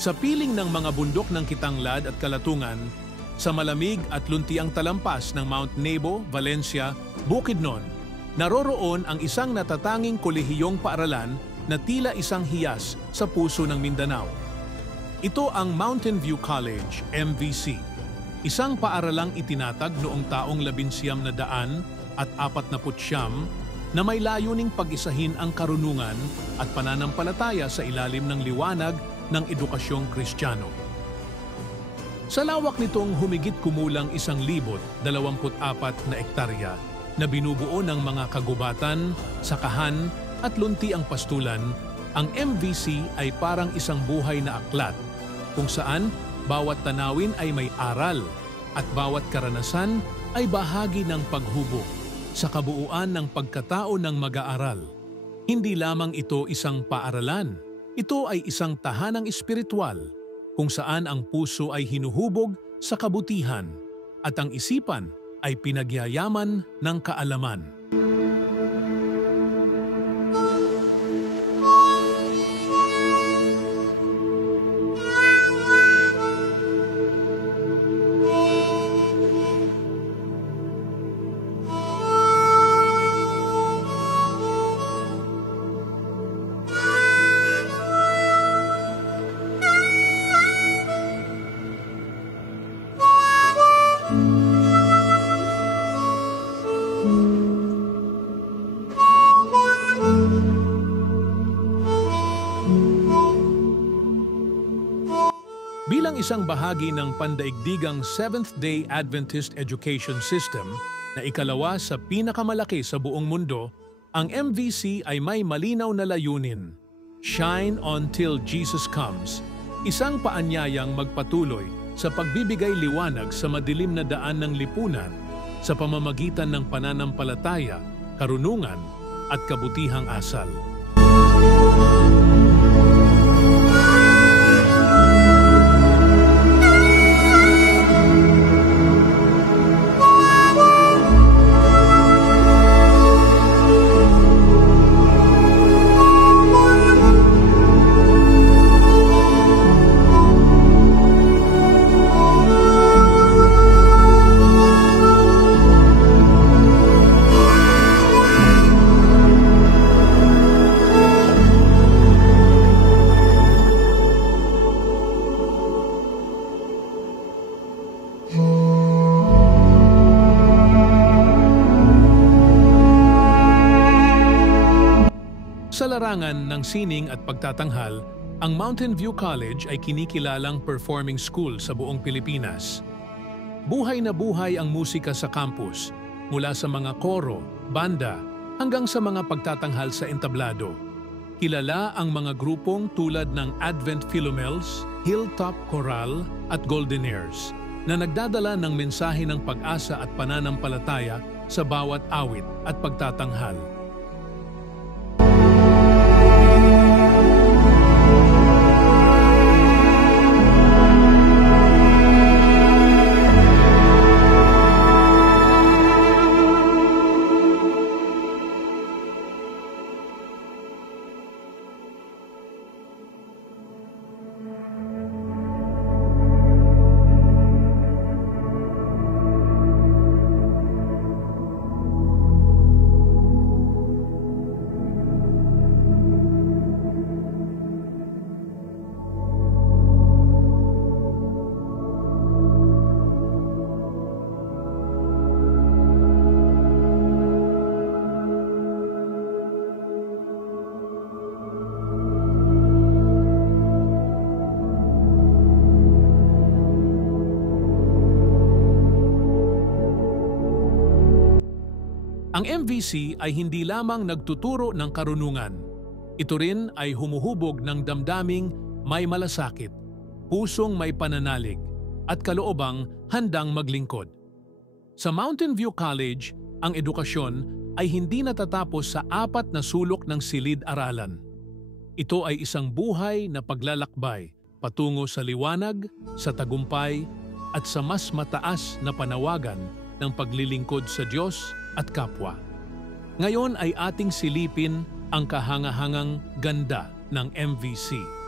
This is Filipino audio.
Sa piling ng mga bundok ng Kitanglad at Kalatungan, sa malamig at luntiang talampas ng Mount Nebo, Valencia, Bukidnon, naroroon ang isang natatanging kolehiyong paaralan na tila isang hiyas sa puso ng Mindanao. Ito ang Mountain View College, MVC. Isang paaralang itinatag noong taong 1949 na may layuning pag-isahin ang karunungan at pananampalataya sa ilalim ng liwanag ng edukasyong Kristiyano. Sa lawak nitong humigit kumulang 1,024 na ektarya na binubuo ng mga kagubatan, sakahan at luntiang pastulan, ang MVC ay parang isang buhay na aklat kung saan bawat tanawin ay may aral at bawat karanasan ay bahagi ng paghubog sa kabuuan ng pagkatao ng mag-aaral. Hindi lamang ito isang paaralan, ito ay isang tahanang espiritual kung saan ang puso ay hinuhubog sa kabutihan at ang isipan ay pinagyayaman ng kaalaman. Bilang isang bahagi ng pandaigdigang Seventh-day Adventist Education System na ikalawa sa pinakamalaki sa buong mundo, ang MVC ay may malinaw na layunin. Shine until Jesus comes, isang paanyayang magpatuloy sa pagbibigay liwanag sa madilim na daan ng lipunan sa pamamagitan ng pananampalataya, karunungan at kabutihang asal. Sa larangan ng sining at pagtatanghal, ang Mountain View College ay kinikilalang performing school sa buong Pilipinas. Buhay na buhay ang musika sa campus, mula sa mga koro, banda, hanggang sa mga pagtatanghal sa entablado. Kilala ang mga grupong tulad ng Advent Philomels, Hilltop Choral at Goldenaires na nagdadala ng mensahe ng pag-asa at pananampalataya sa bawat awit at pagtatanghal. Ang MVC ay hindi lamang nagtuturo ng karunungan. Ito rin ay humuhubog ng damdaming may malasakit, pusong may pananalig, at kaloobang handang maglingkod. Sa Mountain View College, ang edukasyon ay hindi natatapos sa 4 na sulok ng silid-aralan. Ito ay isang buhay na paglalakbay patungo sa liwanag, sa tagumpay, at sa mas mataas na panawagan ng paglilingkod sa Diyos at kapwa. Ngayon ay ating silipin ang kahangahangang ganda ng MVC.